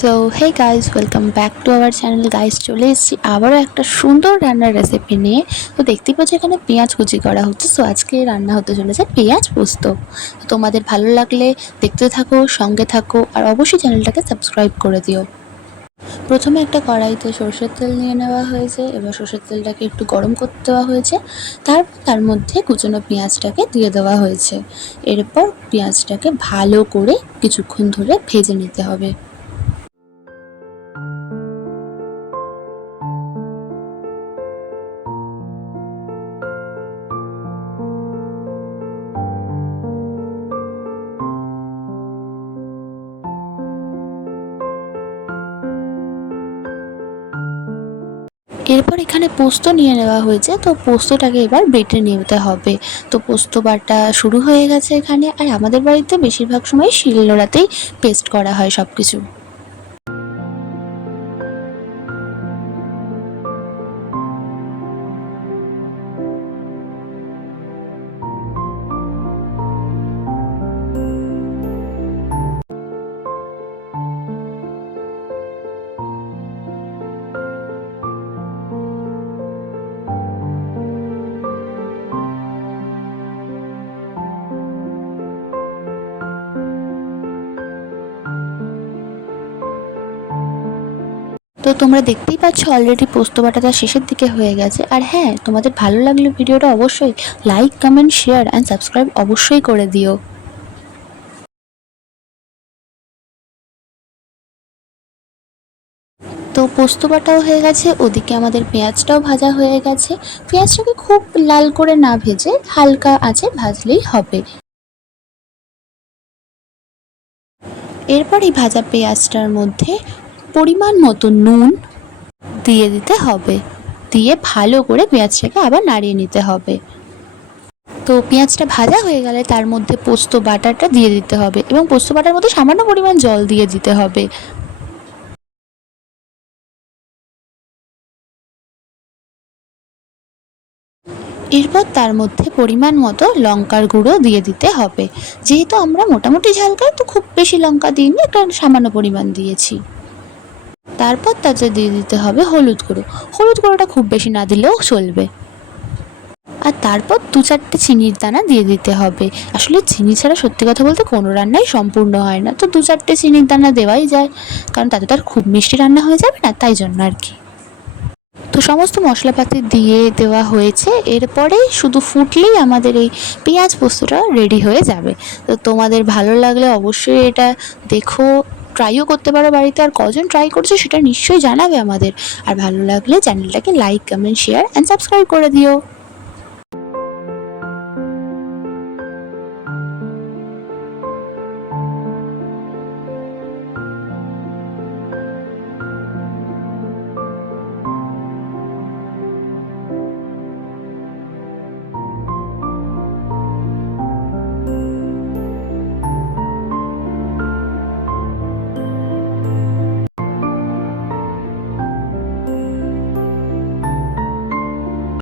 So hey guys welcome back to our channel guys চলে এসেছি আবারও একটা সুন্দর রান্নার রেসিপি নিয়ে। তো দেখতেই পাচ্ছি এখানে পেঁয়াজ কুচি করা হচ্ছে। সো আজকে রান্না হতে চলেছে পেঁয়াজ পোস্ত। তোমাদের ভালো লাগলে দেখতে থাকো, সঙ্গে থাকো, আর অবশ্যই চ্যানেলটাকে সাবস্ক্রাইব করে দিও। প্রথমে একটা কড়াইতে সর্ষের তেল নিয়ে নেওয়া হয়েছে। এবার সর্ষের তেলটাকে একটু গরম করতে দেওয়া হয়েছে। তারপর তার মধ্যে কুচনো পেঁয়াজটাকে দিয়ে দেওয়া হয়েছে। এরপর পেঁয়াজটাকে ভালো করে কিছুক্ষণ ধরে ভেজে নিতে হবে। এরপর এখানে পোস্ত নিয়ে নেওয়া হয়েছে। তো পোস্তটাকে এবার বেটে নিতে হবে। তো পোস্ত বাটা শুরু হয়ে গেছে এখানে। আর আমাদের বাড়িতে বেশিরভাগ সময় শিলনোড়াতেই পেস্ট করা হয় সব কিছু তো তোমরা দেখতেই পাচ্ছ অলরেডি পোস্ত বাটাটা শেষের দিকে হয়ে গেছে। আর হ্যাঁ তোমাদের ভালো লাগলে ভিডিওটা অবশ্যই like comment share and subscribe অবশ্যই করে দিও। তো পোস্ত বাটাও হয়ে গেছে, ওদিকে আমাদের পেঁয়াজটাও ভাজা হয়ে গেছে। পেঁয়াজটাকে খুব লাল করে না ভেজে হালকা আঁচে ভাজলেই হবে। এরপর এই ভাজা পেঁয়াজটার মধ্যে পরিমাণ মতো নুন দিয়ে দিতে হবে। দিয়ে ভালো করে পেঁয়াজটাকে আবার নাড়িয়ে নিতে হবে। তো পেঁয়াজটা ভাজা হয়ে গেলে তার মধ্যে পোস্ত বাটারটা দিয়ে দিতে হবে এবং পোস্ত বাটার মধ্যে সামান্য পরিমাণ জল দিয়ে দিতে হবে। এরপর তার মধ্যে পরিমাণ মতো লঙ্কার গুঁড়ো দিয়ে দিতে হবে। যেহেতু আমরা মোটামুটি ঝাল খাই, তো খুব বেশি লঙ্কা দিইনি, একটা সামান্য পরিমাণ দিয়েছি। তারপর তাতে দিয়ে দিতে হবে হলুদ গুঁড়ো। হলুদ গুঁড়োটা খুব বেশি না দিলেও চলবে। আর তারপর দু চারটে চিনির দানা দিয়ে দিতে হবে। আসলে চিনি ছাড়া সত্যি কথা বলতে কোনো রান্নাই সম্পূর্ণ হয় না। তো দু চারটে চিনির দানা দেওয়াই যায়। কারণ তাতে তো আর খুব মিষ্টি রান্না হয়ে যাবে না, তাই জন্য আর কি। তো সমস্ত মশলাপাতি দিয়ে দেওয়া হয়েছে। এরপরে শুধু ফুটলেই আমাদের এই পেঁয়াজ পোস্তটা রেডি হয়ে যাবে। তো তোমাদের ভালো লাগলে অবশ্যই এটা দেখো। ট্রাইও করতে পারো বাড়িতে আর কজন ট্রাই করছে সেটা নিশ্চয়ই জানাবে আমাদের। আর ভালো লাগলে চ্যানেলটাকে like comment share and subscribe করে দিও।